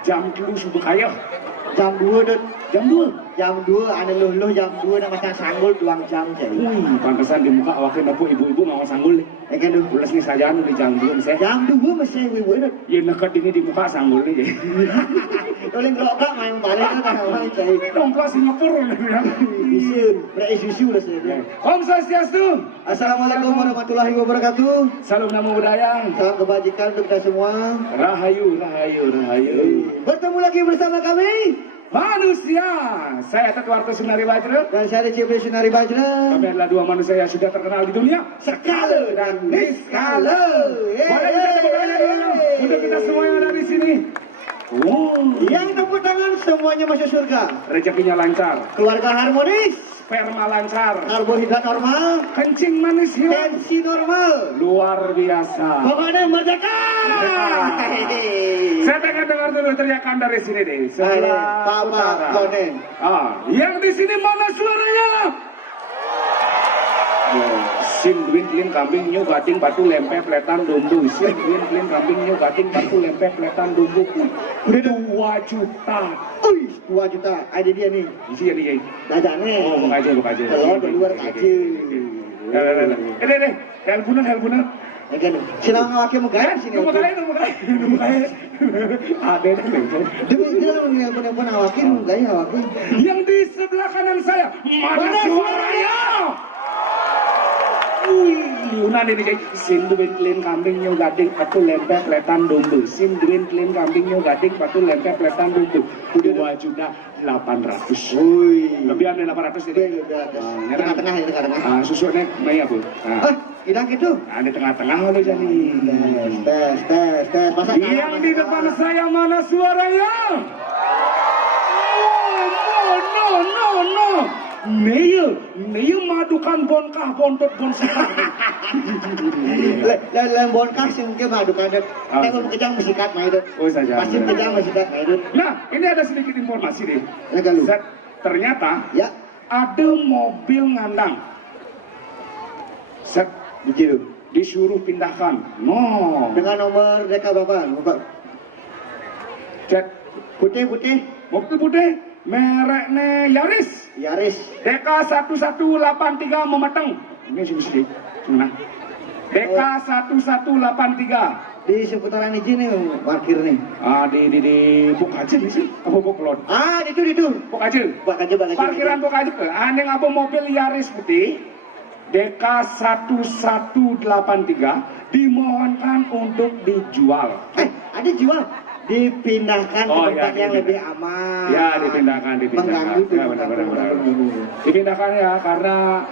Jam 2 subuh kaya. Jam 2 deh. Jam 2. Jam 2 ada luluh jam 2 nak macam sanggul 2 jam jadi. Pantesan di muka wakil aku ibu-ibu mau sanggul nih. Kan tuh ulas nih saja di jam 2 mesti. Jam 2 mesti ibu deh. Ya nekat ini di muka sanggul nih jadi. Kalau ngelokak main balik kan orang cai. Domplok Singapura nih ya. Isu, berisu dah saya. Om Swastiastu. Assalamualaikum warahmatullahi wabarakatuh. Salam namo budaya. Salam kebajikan untuk kita semua. Rahayu, rahayu, rahayu. Bertemu lagi bersama kami manusia. Saya Tetuarto Sunari Bajra dan saya Cipri Sunari Bajra. Kami adalah dua manusia yang sudah terkenal di dunia, skala dan niskala. Boleh kita tepuk tangan dulu untuk kita semua yang ada di sini. Yang tepuk tangan semuanya masuk surga. Rezekinya lancar, keluarga harmonis, sperma lancar, karbohidrat normal, kencing manis hilang, tensi normal, luar biasa. Pokoknya merdeka. Saya pengen dengar dulu teriakan dari sini deh. Sebelah Papa Lonen. Yang di sini mana suaranya? Sin duin lin kambing nyu gading batu lempeh pletan dumbu. Sin duin lin kambing nyu gading batu lempeh pletan dumbu. Udah 2 juta. 2 juta. Ada dia nih. Isi ya nih. Dadane. Oh, buka aja. Kalau di luar aja. Deh. Helbunan. Kan, sinang awake megay sini. Mukai. Ada demi dia yang awake megay awake. Yang di sebelah kanan saya, mana suaranya? Liunan ini guys. Sin duit lin kambing nyu gading batu lempeh pletan dumbu. Sin duit lin kambing nyu gading batu lempeh pletan dumbu. 2.800.000. Lebihan dari 800 ini. Tengah-tengah ini tengah-tengah. Susuknya Maya Bu. Hilang gitu. Ada tengah-tengah lo jadi. Tes. Yang di depan saya mana suaranya? No. Neil madukan bonkah bontot bonsekat. Lain bonkah sih mungkin madukan deh. Tapi kejang musikat main deh. Oh saja. Pasti kejang musikat main deh. Nah, ini ada sedikit informasi deh. Ternyata ya ada mobil ngandang. Set disuruh pindahkan. No. Dengan nomor deka bapak. Cek putih. Mobil putih. Mereknya Yaris. Deka 1183 memeteng. Ini sih. Nah. Deka 1183. Di seputaran ini nih parkir nih. Di Bukajil sih. Apa Buklon? Itu. Bukajil. Parkiran Bukajil. Aneh apa mobil Yaris putih. Deka 1183 dimohonkan untuk dijual. Ada jual. Dipindahkan ke tempat yang lebih aman. Ya, dipindahkan. Mengganggu. Ya, benar. Dipindahkan ya karena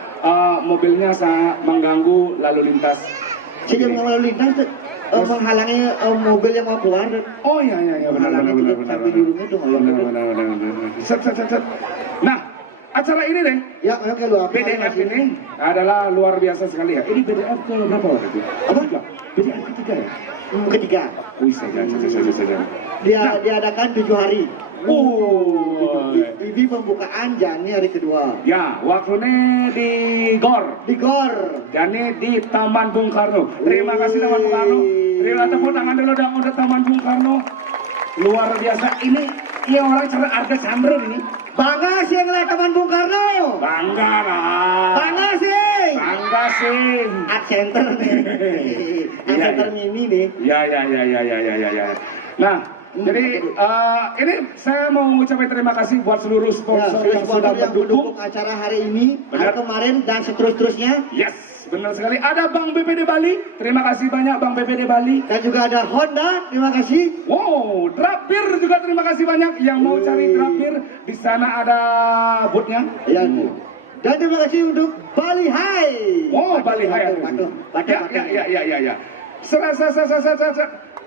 mobilnya sangat mengganggu lalu lintas. Sejak lalu lintas menghalangi mobil yang mau keluar. Oh iya, benar. Sampai di rumah itu Set. Nah, acara ini deh. Ya, BDF ini adalah luar biasa sekali ya. Ini BDF ke berapa waktu itu? Apa? BDF ketiga ya? Ketiga. Saja. Dia diadakan 7 hari. Ini pembukaan Jani hari kedua. Ya, waktunya di GOR. Jani di Taman Bung Karno. Terima kasih Taman Bung Karno. Terima tepuk tangan dulu dong untuk Taman Bung Karno. Luar biasa ini orang cara harga sandro ini. Bangga sih yang lihat Taman Bung Karno. Bangga lah. Bangga sih. Art Center nih. Art Center mini nih. Ya. Nah, jadi ini saya mau mengucapkan terima kasih buat seluruh sponsor yang sudah mendukung acara hari ini, hari kemarin dan seterusnya. Yes, benar sekali. Ada Bank BPD Bali. Terima kasih banyak Bank BPD Bali. Dan juga ada Honda. Terima kasih. Wow, Drapir juga terima kasih banyak. Yang mau cari Drapir di sana ada bootnya. Ya. Dan terima kasih untuk Bali High. Oh, Bali High. Batu. Ya. Serasa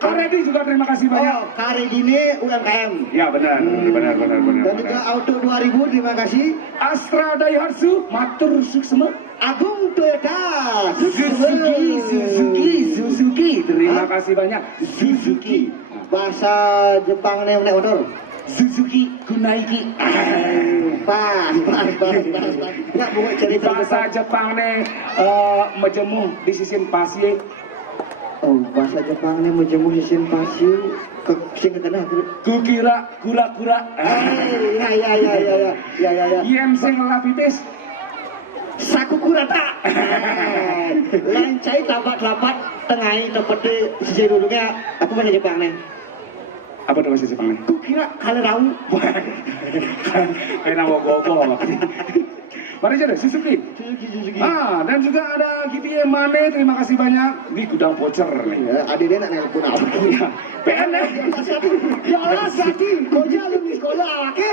Karedi juga terima kasih banyak. Oh, Karedine UMKM. Ya benar. Dan juga Auto 2000 terima kasih. Astra Daihatsu matur suksema. Agung Toyota. Suzuki. Terima kasih banyak. Suzuki. Bahasa Jepang nih motor. Suzuki Kunaiki. Pas. Nggak buat cerita Bahasa Jepang nih majemu di sisin pasir. Oh, bahasa Jepang nih majemu sisin pasir ke sing tengah. Kukira kura-kura. Ya. Iem sing lapitis. Sakukurata. Lancai lapat tengahi tepede sisi dulunya. Aku bahasa Jepang nih. Apa tuh bahasa Jepang nih? Kukira kalau tahu. Kayak nama gogo. Mari aja deh, Suzuki. Suzuki. Dan juga ada GPM Mane, terima kasih banyak di gudang voucher nih. Ya, adiknya nak nelpon aku. Ya, PNS. Ya Allah, Sati, kau jalan di sekolah, oke?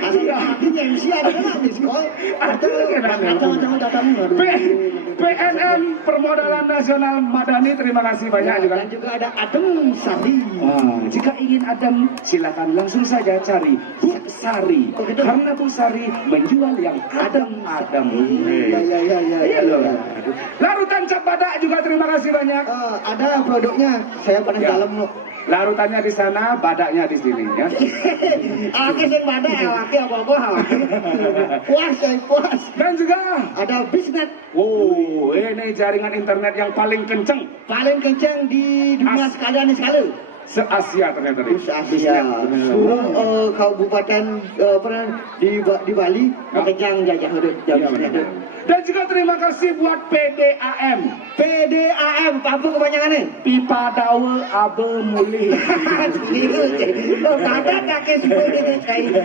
Iya, artinya yang siap kan di sekolah. PNM Permodalan Nasional Madani, terima kasih banyak juga. Dan juga ada Adem Sari. Jika ingin adem, silakan langsung saja cari Bu Sari. Karena Bu Sari menjual yang adem-adem. Iya loh. Larutan cap badak juga terima kasih banyak. Ada produknya, saya paling dalam loh. Larutannya di sana, badaknya di sini ya. Aku sing badak, awake apa-apa awake. Puas. Dan juga ada Bisnet. oh, ini jaringan internet yang paling kenceng Paling kencang di dunia sekalian sekali. se-Asia ternyata. Asia. Seluruh kabupaten di Bali kencang jajah Iya, dan juga terima kasih buat PDAM. apa kepanjangannya? Pipa Dawe Abe Muli. Ada kakek seperti saya.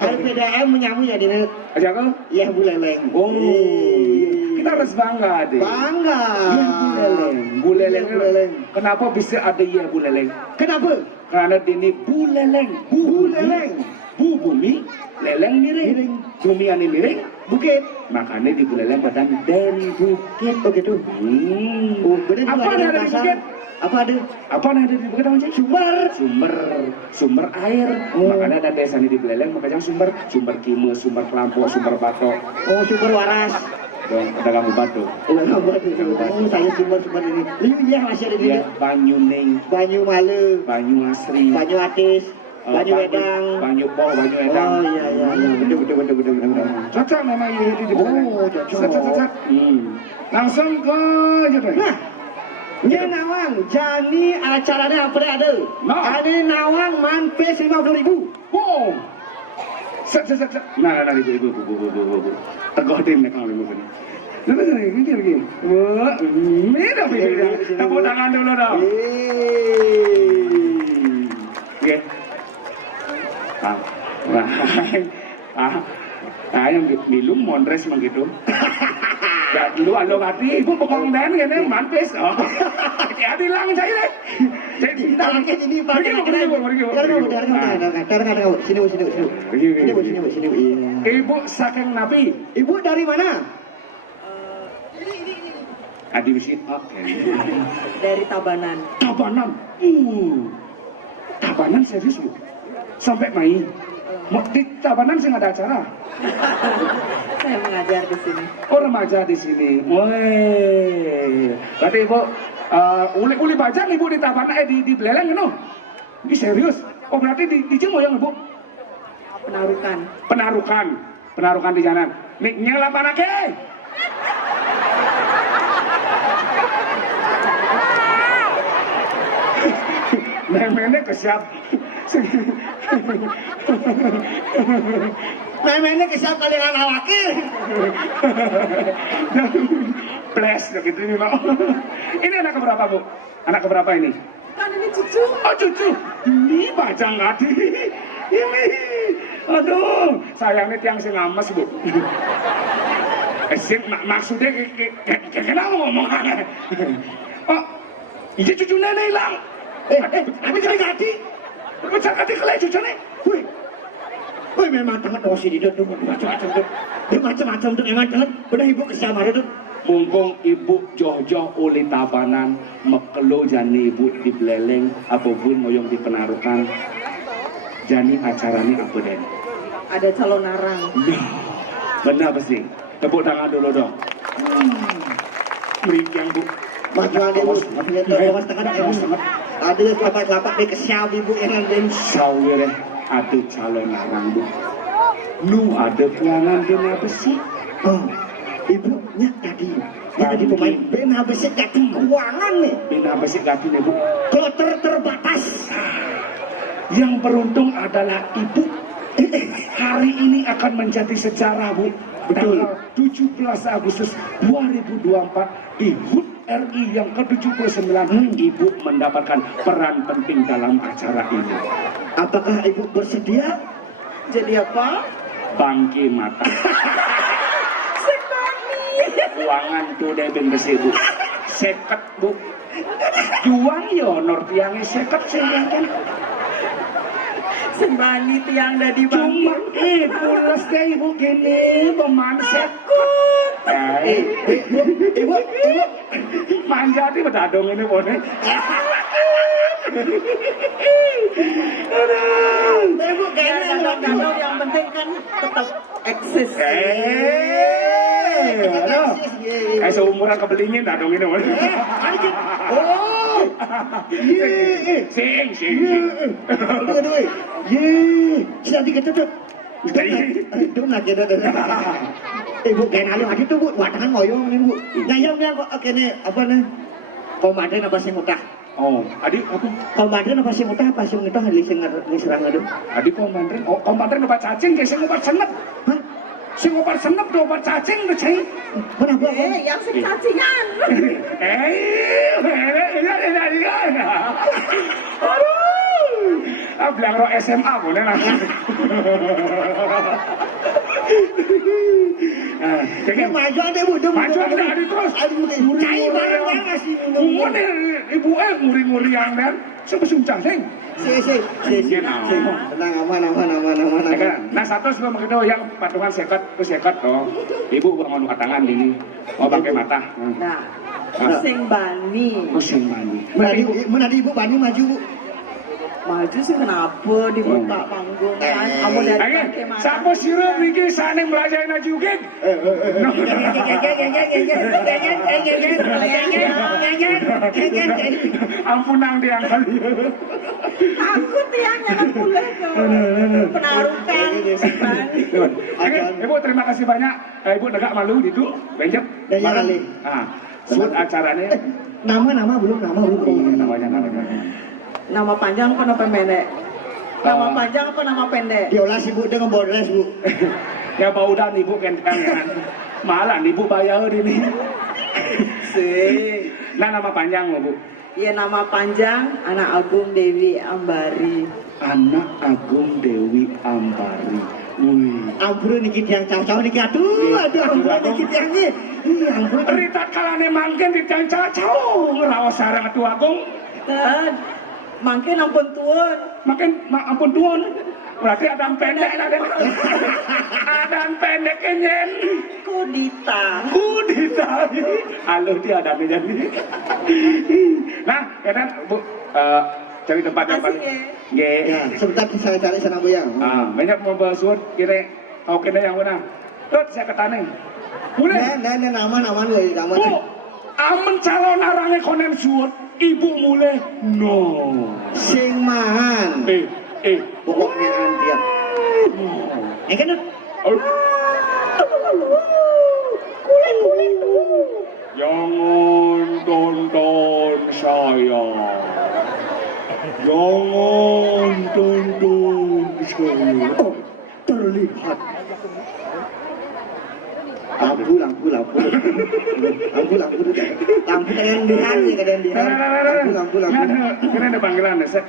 Kalau PDAM menyambut ya dina. Aja kau? Ya buleleng. Oh, kita harus bangga deh. Bangga. Buleleng. Buleleng. Kenapa bisa ada ya buleleng? Kenapa? Karena ini buleleng. Bu bumi, leleng miring. Bumi ane miring, Bukit. makanya di buleleng badan dan bukit. Oh gitu. Bener Apa yang ada di bukit? Apa ada? Apa yang ada di bukit apa sih? Sumber air. Makanya ada desa di buleleng, makanya sumber kime, sumber kelampo, sumber batok. Oh, sumber waras. Ada kamu batok. Saya sumber ini. Iya masih ada di Ya, Banyu Neng, Banyu Male, Banyu Asri, Banyu Atis, Banyu Wedang. Banyu Po, Banyu Wedang. Oh iya. Betul. Cocok memang ini di buleleng. Oh, cocok. Cocok. Langsung ke aja deh. Nah, ini Nawang, jadi acaranya apa ada? Ada Nawang manpes 50.000. Wow. Set. Nah, ibu. Tegotin nih kalau ibu ini. Gini. Wah, ini dah beda. Tepuk tangan dulu dong. Oke. Yang minum mondres begitu. Ya dulu alo ngati, ibu pokong dan kene manpes. Oh. Ya bilang saya deh. Jadi Ini sini. Ibu saking napi. Ibu dari mana? Adi wisit. Oke. Dari Tabanan. Tabanan serius bu. Sampai Mei. Di Tabanan sih ada acara. Saya mengajar di sini. Oh remaja di sini. Woi. Berarti ibu uli bajang ibu di Tabanan di Beleleng no? Ini serius. Oh berarti di Cimoyong ibu? Penarukan di jalan. Nih nyala panake. Memene kesiap. Memangnya kesiap kalian awake. Ples gitu ini mau. Ini anak keberapa bu? Anak keberapa ini? Kan ini cucu. Oh cucu. Ini bajang ngadi. Ini. Aduh. Sayangnya tiang sing ngames bu. Maksudnya kenapa ngomong? Oh. Ini cucu nenek hilang. Apa jadi ngadi? Bajang ngadi kelai cucu nih. Woi memang sangat dosi di dot macam-macam tuh. Dia macam-macam tuh memang sangat. Udah ibu kesal marah tuh. Mumpung ibu joh-joh uli tabanan, mekelo jani ibu di beleleng, apapun ngoyong di penarukan. Jani acaranya apa den? Ada calon narang. Benar pasti. Tepuk tangan dulu dong. Meriang bu. Majuan ibu, artinya tuh awas tangan ibu. Ada lapak-lapak di kesiaw ibu yang ada. Sawire ada calon narang bu. Lu ada pelangan bena besi. Oh, ibunya tadi. Tadi pemain bena besi jadi keuangan nih. Bena besi gati nih bu. Kloter terbatas. Yang beruntung adalah ibu. Hari ini akan menjadi sejarah bu. Betul. Tanggal 17 Agustus 2024 di HUT RI yang ke-79 ibu mendapatkan peran penting dalam acara ini. Apakah ibu bersedia? Jadi apa? Bangki mata. Sembani. Uangan tuh debeng besi bu. Seket bu. Juang yo nur tiangnya seket kan. Sembani tiang dari bangki. Cuma pulas deh ibu gini peman seket. Ibu, Manja di bedadong ini boleh. ibu kayaknya Danau yang penting kan tetap eksis. Aduh. Kayak seumuran kebelingin dadong ini boleh. Oh, Sing. aduh, sudah diketutup. Itu nak kita ibu kayak alu adik tuh bu, watangan ngoyong nih bu. Ngayong yang kok kene apa nih? Komandan apa sih mutah? Oh, adik aku. Komandan apa sih mutah? Apa sih mutah? Liseng serang aduh. Adik komandan. Oh, komandan obat cacing, kayak sing obat senep. Hah? Sing obat senep do obat cacing tuh cai. Kenapa? Yang si cacingan. Aduh. Bilang roh SMA boleh lah. Ini maju ada bu, Maju ada adik terus. Cai barang sih. Ibu nguri-nguri yang dan sebesum cacing. Si. Tenang aman. Nah satu sebelum begitu yang patungan sekat toh. Ibu bangun angkat tangan ini. Oh pakai mata. Nah, pusing bani. Pusing mani. Menadi ibu bani maju bu. Maju sih kenapa dibuka panggung kan? Kamu dari bangke mana? Siapa sirup ini sana belajar juga? Ampun nang dia kali. Takut tiangnya kan boleh ke penarukan. Ibu terima kasih banyak. Ibu negak malu itu. Benjep. kali. Shoot acaranya. Nama belum. Namanya. Nama panjang apa nama pendek? Nama panjang apa nama pendek? Diolah ibu dengan bordes bu. Ya baudan ibu kan. Malah ibu bayar ini. Sih. Nah nama panjang loh bu. Iya nama panjang Anak Agung Dewi Ambari. Anak Agung Dewi Ambari. Wih. Ampun niki tiang caw-caw niki aduh ampun niki tiang nih. Ampun. Rita kalane mangken di tiang caw-caw ngerawas sarang atu Agung. Makin ampun tuan. Ampun tuan. Berarti ada yang pendek ada yang pendek kenyen. Kudita. Halo dia ada jadi. Nah, ya kan Bu cari tempat yang paling. Ya, sebentar saya cari sana bu ya. Banyak mau bersuat kira kau kena yang mana? Tut saya ketane. Boleh. Nah, aman lu, aman. Bu, aman calon arangnya konen suat. Ibu mulai no. Sing mahan. Pokoknya dia. Kan? Kulit. Jangan tonton saya. Jangan tonton saya. Oh, terlihat. Lampu yang dihari kadang dihari. Lampu. Kan ada panggilan set.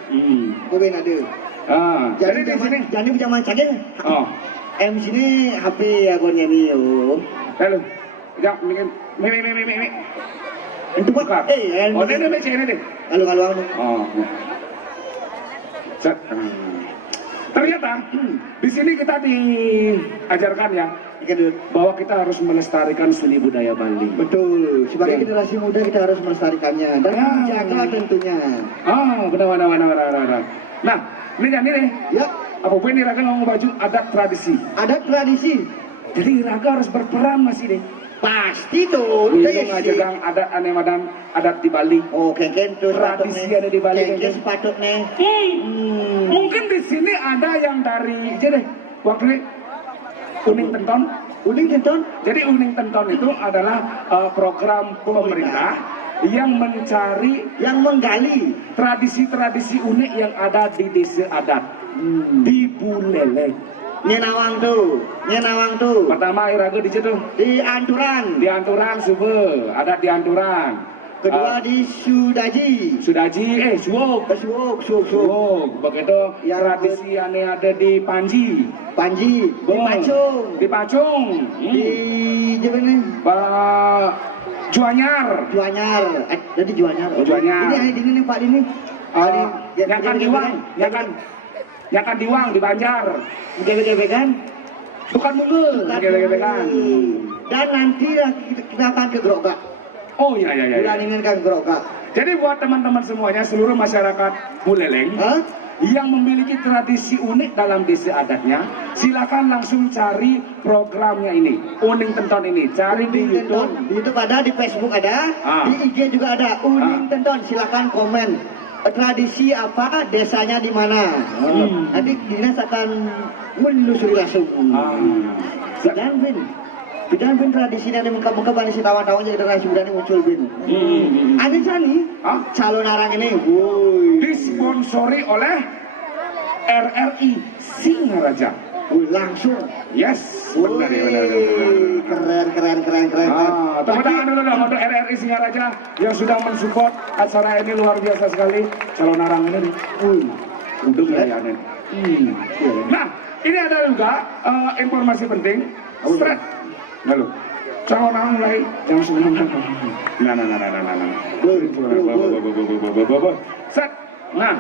Kowe ada. Jadi di sini. Jadi bisa macam ni. Oh. Sini HP aku nyanyi yo. Lalu. Jangan ini. Itu pak. Oh ini macam ini deh. Kalau. Oh. Set. Ternyata di sini kita diajarkan ya bahwa kita harus melestarikan seni budaya Bali. Betul, sebagai Ya. generasi muda kita harus melestarikannya dan menjaga tentunya. Benar. Nah, ini nih. Ya, Apa pun ini Raga ngomong baju adat tradisi. ada tradisi. Jadi Raga harus berperan masih deh. Pasti tuh. Ini Udah ya, ngajagang sih. adat aneh madan adat di Bali. Oh, keken tuh Tradisi ada di Bali, Keken keken. sepatutnya. Mungkin di sini ada yang dari jadi waktu Uning Tenton. Uling tenton. Jadi Uning Tenton itu adalah program pemerintah yang mencari Yang menggali. tradisi-tradisi unik yang ada di desa adat di Buleleng. Nyenawang tuh. Pertama Iraga di situ Di Anturan. di Anturan Sube, adat di Anturan. Kedua di Sudaji. Sudaji, Suwok. Suwok. Begitu Yang tradisi aneh ada di Panji. Panji. Di Bong. Pacung. Di Pacung. Di Jepang. Juanyar. Juanyar. Jadi Juanyar. Juanyar. Ini di ini Pak ini. Nyakan Diwang, nyakan Diwang di Banjar. Gebek-gebekan. Bukan mungil, gebek-gebekan. Dan nanti kita akan ke Gerobak. Oh iya. Bulan ini kan Gerobak. Jadi buat teman-teman semuanya, seluruh masyarakat Buleleng Hah? yang memiliki tradisi unik dalam desa adatnya, silakan langsung cari programnya ini, Uning Tenton ini. Cari di Uning Tenton. YouTube. Di YouTube ada, di Facebook ada, Ah. di IG juga ada. Uning Tenton. Silakan komen. Tradisi apa, desanya di mana. Nanti dinas akan menelusuri langsung. Bidan bin tradisinya ini muka-muka bani si tawan-tawan jadi generasi muda ini muncul bin. Ada jani Hah? calon orang ini. Woi. Disponsori oleh RRI Singaraja. Langsung. Yes, Woi, benar. keren. Tepuk tangan dulu dong untuk RRI Singaraja yang sudah mensupport acara ini luar biasa sekali. Calon orang ini nih, untuk layanan. Nah, ini ada juga informasi penting. Stret, lalu calon orang mulai jam 9. Set. Nah,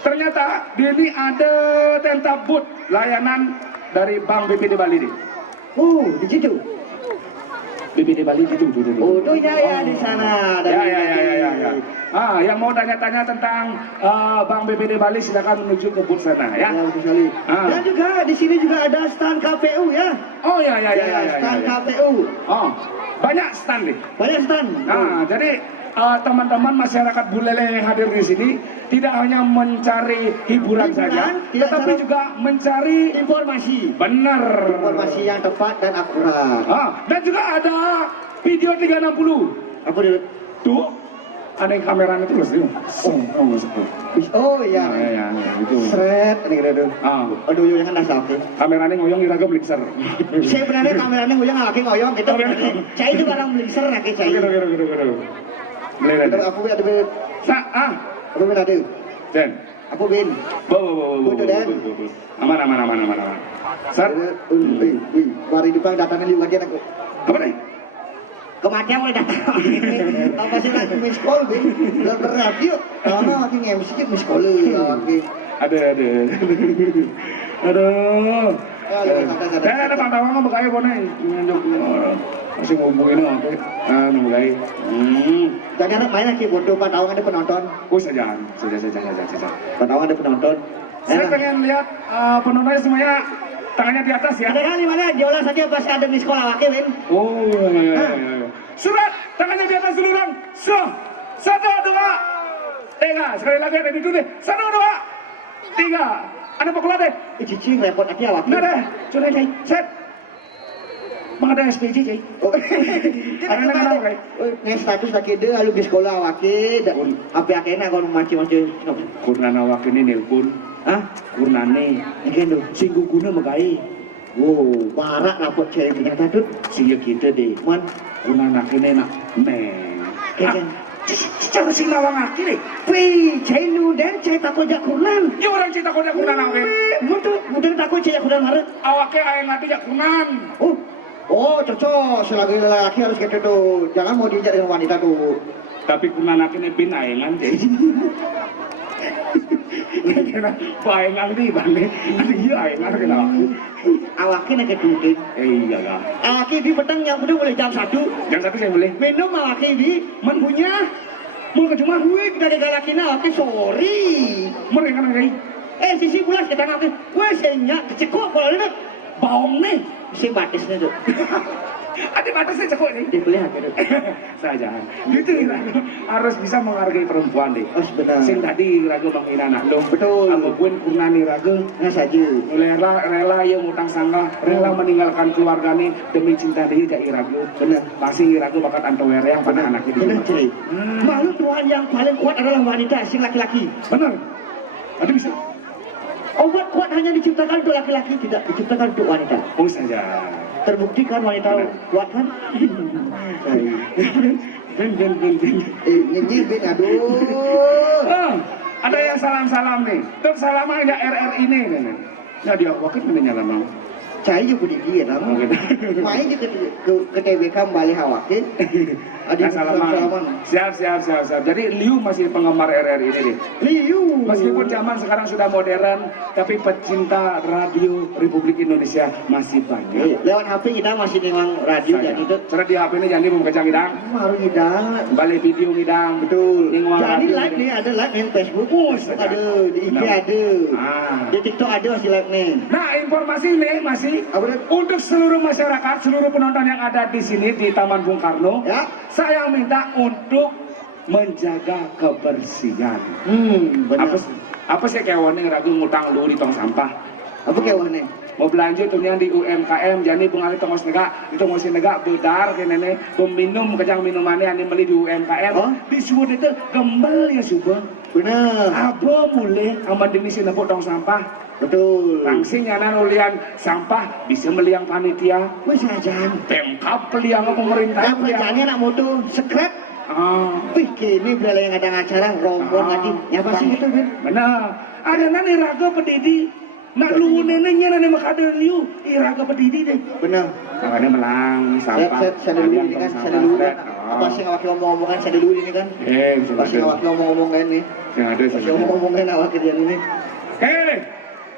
ternyata di ini ada tenta booth layanan dari Bank BPD Bali nih. Oh, di situ. BPD Bali itu dulu. Oh, itu ya di sana. Ya. Yang mau tanya-tanya tentang Bank BPD Bali silakan menuju ke booth sana ya. Ya, betul sekali. Dan juga di sini juga ada stand KPU ya. Oh ya. Stand KPU. Oh, banyak stand nih. Banyak stand. Nah, jadi teman-teman masyarakat Buleleng yang hadir di sini tidak hanya mencari hiburan saja, tidak tetapi juga mencari informasi. benar. Informasi yang tepat dan akurat. Dan juga ada video 360. Apa dulu? Tuh, ada yang kameranya terus nih. Oh iya. Ya, itu. Seret, ini gitu. Aduh, yang kan dasar oke. Kameranya ngoyong iraga blixer. Sebenarnya kameranya ngoyong lagi ngoyong gitu. Saya itu barang blixer lagi saya. Gitu. Mulai Itu aku ada bin. Aku bin ada. Den. Aku bin. Betul, Den. Aman. Sat. Mari depan datangnya lihat lagi aku. Apa nih? Kematian mulai datang. Apa sih lagi miss call bin? Berat yuk. Karena lagi nge-MC miss call lagi. Ada. Aduh. Ada pantauan nggak bekai bonai? Masih ngomongin oke. Nungguin. Jadi anak main lagi bodoh pantauan ada penonton. Saja. Pantauan ada penonton. Saya pengen lihat penontonnya semuanya tangannya di atas ya. Ada kali mana diolah saja pas ada di sekolah wakil Win. Oh iya. Surat tangannya di atas dulu dong. 1, 2, 3. Sekali lagi ada di dulu deh. 1, 2, 3. Ada pokoknya deh. Cicing repot lagi ya wakil. Nggak ada. Coba cai. Set. Mang ada SPJ cai. Oh. Ada nama kai. Nih status lagi deh lalu di sekolah wakil. Apa akhirnya kalau macam-macam. Kurnana wakil ini nelpon. Kurnane. Ini tuh. Singgu guna magai. Wow, barak rapot cewek punya tatut. Sehingga kita deh. Man, Kurnana kene nak. Meh. keken. Cara sing lawang aki deh. Wih, cai lu dan cai takut jak kurnan. Ya orang cerita kode kurnana oke. Betul, udah takut cai jak kurnan maret. Awaknya ayah ngati jak kurnan. Oh, cocok. Selagi lelaki harus gitu tuh. Jangan mau diinjak dengan wanita tuh. Tapi kurnana kene bin ayengan deh. Kena baengang di bane. Iya aengang kena. Awaknya nak kedutin. Iya lah. Awaknya di petang yang udah mulai jam 1. Jam 1 saya boleh. Minum awaknya di Menpunya. Mau ke rumah. Wih, dari galakina awaknya sorry. Mereka ngai. Sisi pulas kita awaknya. Wih, senyak kecekuk kalau ini. Baong nih. Si batisnya tuh. Ada batasnya cekok nih. Dibeli harga tuh. Saja. Gitu Ragu. Harus bisa menghargai perempuan deh. Oh, benar. Sing tadi Ragu menghina anak lo. Betul. Apapun kurnani Ragu. Nah saja. Rela yang utang sangka, rela meninggalkan keluarganya demi cinta dia jadi Ragu. Benar. Pasti Ragu bakat antower yang pada anaknya di Benar rumah. ceri. Makhluk Tuhan yang paling kuat adalah wanita, sing laki-laki. Benar. Ada bisa. Obat kuat hanya diciptakan untuk laki-laki, tidak diciptakan untuk wanita. Oh saja. Terbukti kan wanita kuat kan? Dan. Nyebit aduh. Ada yang salam-salam nih. Untuk salaman ya RRI ini. Nah dia wakil menanya lama. Saya juga di dia nama. Main juga ke TBK kembali hawake. Ada salaman. Siap. Jadi Liu masih penggemar RRI ini deh. Liu. Meskipun zaman sekarang sudah modern, tapi pecinta radio Republik Indonesia masih banyak. Lewat HP kita masih memang radio jadi itu. Cara di HP ini jangan memkecang hidang. Baru hidang. Balik video hidang. Betul. Jadi radio live nih ada live nih Facebook. Ada di IG Nah. ada. Di TikTok ada masih live nih. Nah informasi nih masih untuk seluruh masyarakat, seluruh penonton yang ada di sini di Taman Bung Karno. Ya. Saya minta untuk menjaga kebersihan. Benar. Apa sih kewane Ragu ngutang lu di tong sampah? Apa kewane? Mau belanja tuh yang di UMKM, jadi pengali tongos negak, di tongos negak bedar ke nenek, peminum kejang minumannya yang beli di UMKM, disebut itu gembel ya subuh. Benar. Apa mulai aman dimisi nepuk tong sampah? Betul. Langsing nyanan ulian sampah bisa meliang panitia. Wes ajan. Pemkap peliang pemerintah. Yang kerjanya nak moto sekret. Wih, kini bila yang ada acara rombong lagi. Ya pasti itu kan. Benar. Ada nani raga pedidi. Nak lu neneknya nani makadar liu. Raga pedidi deh. Benar. Makanya melang sampah. Saya dulu ini kan. Saya dulu kan. Apa sih ngawak ngomong-ngomongan saya dulu ini kan. Pasti ngawak ngomong-ngomongan nih. Pasti ngomong-ngomongan awak kejadian ini.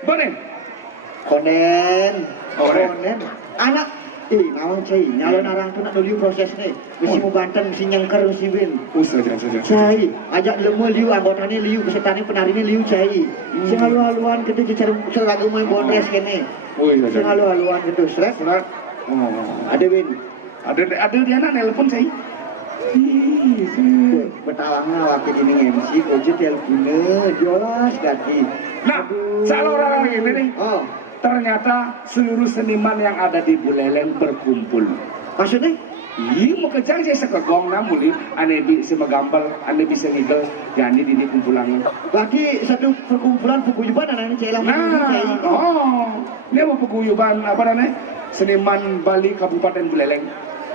Bonen. Konen. Anak. Nawang cai. Nyalon orang tu nak dulu proses ni. Mesti mau bantan, mesti nyangkar, mesti win. Saja. Cai. Ajak lemu liu, anggotanya liu, peserta ni penari ni liu cai. Sengalu-haluan kita cara selagu main bonres kene. Sengalu-haluan gitu. Surat? Ada win. Ada dia nak nelpon cai. Bertalangnya wakil ini MC, kojek teleponnya, jelas ganti. Nah, salah orang ini nih. Ternyata seluruh seniman yang ada di Buleleng berkumpul. Maksudnya? Iya, mau kejang saya sekegong namuli, ane bisa megambal, ane bisa ngigel, jadi di kumpulan. Berarti satu perkumpulan paguyuban anak ini cailah. Ini mau paguyuban apa namanya? Seniman Bali Kabupaten Buleleng.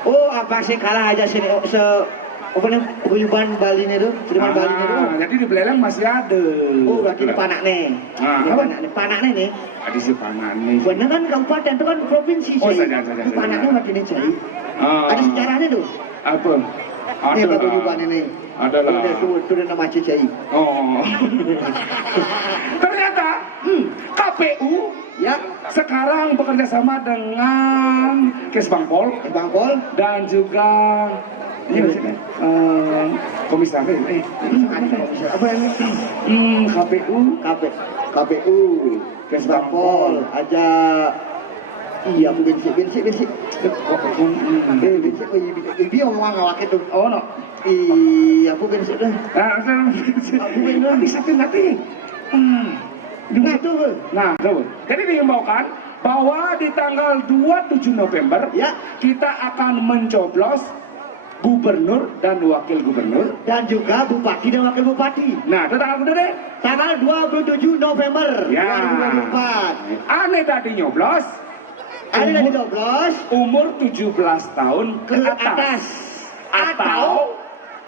Oh, apa sih kalah aja sini apa namanya paguyuban Bali ini tuh, seniman Bali ini tuh. Jadi di Buleleng masih ada. Oh, berarti di Panak nih. Panak nih. Ada si Panak nih. Bener kan kabupaten itu kan provinsi. Oh, saja. Di Panaknya berarti ini cai. Ada sejarahnya tuh. Apa? Ini paguyuban ini. Ada lah. Itu nama cai. Ternyata KPU ya sekarang bekerja sama dengan Kesbangpol dan juga komisaris apa ini? KPU Kesbangpol aja. Iya, aku bensin. Bensin dia ngomong ngawak itu. Oh no. Iya, aku bensin dah. Aku bensin bisa nanti. Nah, jadi dihimbaukan bahwa di tanggal 27 November kita akan mencoblos gubernur dan wakil gubernur dan juga bupati dan wakil bupati. Nah, itu tanggal berapa deh? Tanggal 27 November 2024. Aneh tadi nyoblos. Umur 17 tahun ke atas. Atau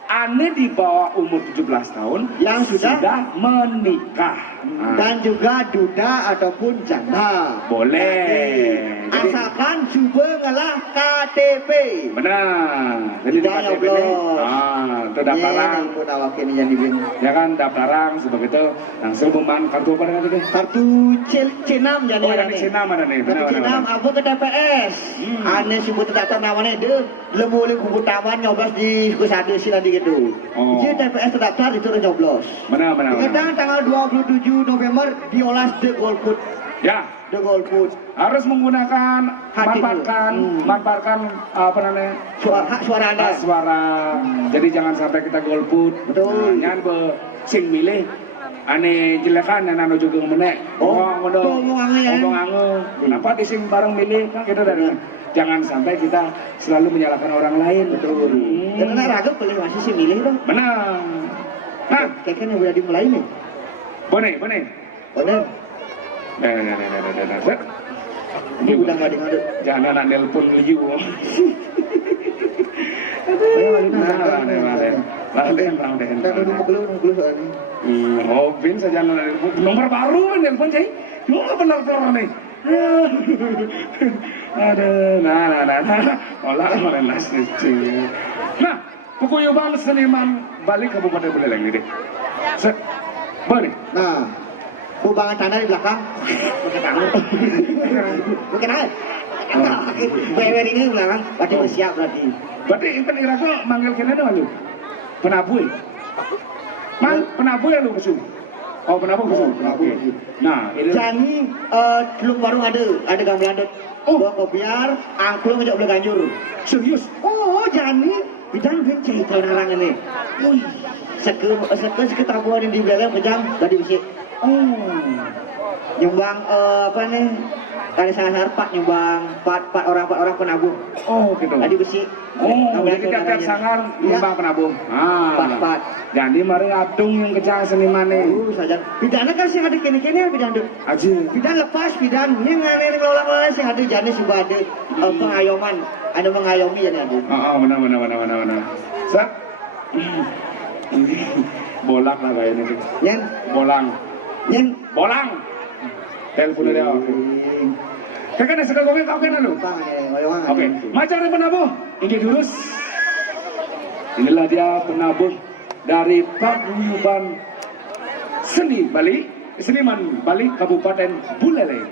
ane di bawah umur 17 tahun yang sudah menikah. Nah, dan juga duda ataupun janda. boleh. Jadi, Asalkan cuba ngalah KTP. benar. Jadi di Tidak KTP ini, nyoblos. itu daftaran. Pun awakin yang dibin. Ya kan daftaran sebagai itu langsung pemain kartu apa dengan itu? Kartu C6 jadi Oh, yang C6 ada nih. Kartu Benar, C6 benar. apa ke TPS. Ane sebut data namanya dia lemulih kumpul taman nyoblos di Kusade sih tadi gitu. Oh. Jadi TPS terdaftar itu udah nyoblos. Benar, benar, benar. Kadang tanggal 27 November diolah The Golput. Ya, The Golput. harus menggunakan Hati manfaatkan apa namanya? Hak suara Anda. Hak suara. Jadi jangan sampai kita golput. Betul. Nyan be sing milih ane jelekan dan anu juga menek. ngomong ange ya. Ngomong ange. Kenapa di sing bareng milih kan gitu dan jangan sampai kita selalu menyalahkan orang lain. Betul. Karena raga boleh masih sih milih dong. Benar. Nah, Kayaknya udah dimulai nih. boleh. Boleh. Nah. Ini udah nggak dengar. Jangan anak nelpon liu. Ayo Malina. Raden. Kita nunggu soalnya. Oh, Bin saja nomor baru kan nelpon cai. Nggak benar nih. Nah. Olah merenas nih. Nah, paguyuban seniman balik Kabupaten Buleleng ini deh. Boleh. Nah, kubangan tanah di belakang. Pakai tangan. Bukan aja. Wewer ini belakang. Berarti bersiap berarti. Berarti Intan Irako manggil kena doang lu? Penabuh. Penabuh ya lu kesum? Oh, penabuh kesum. Penabuh. Oke. Nah, ini Jani teluk warung ada gamelan. Bawa kopiar, angklung ngejak boleh ganjur. serius. Oh, Jani, bidang ben cerita orang ini. Wih, sekitar buah yang di belakang kejam tadi besi. Oh. Nyumbang apa nih? Kali salah part nyumbang empat orang penabuh. Oh, gitu. Tadi besi. Oh, jadi tiap-tiap sangar nyumbang penabuh. Empat. Jadi mari adung yang kecang senimane. Saja. Bidana kan sih ada kini-kini bidang dek. Aji. Bidan lepas bidan ini ngane ngelola sih ada jenis juga ada pengayoman, ada mengayomi ya ada. Oh, benar. Set. Bolak lah kayaknya sih. Yang Bolang. Telepon dia. Kakak nak suka komen kau kena lu. Oke, macam mana penabuh? Ini jurus. Inilah dia penabuh dari Paguyuban Seniman Bali, Kabupaten Buleleng.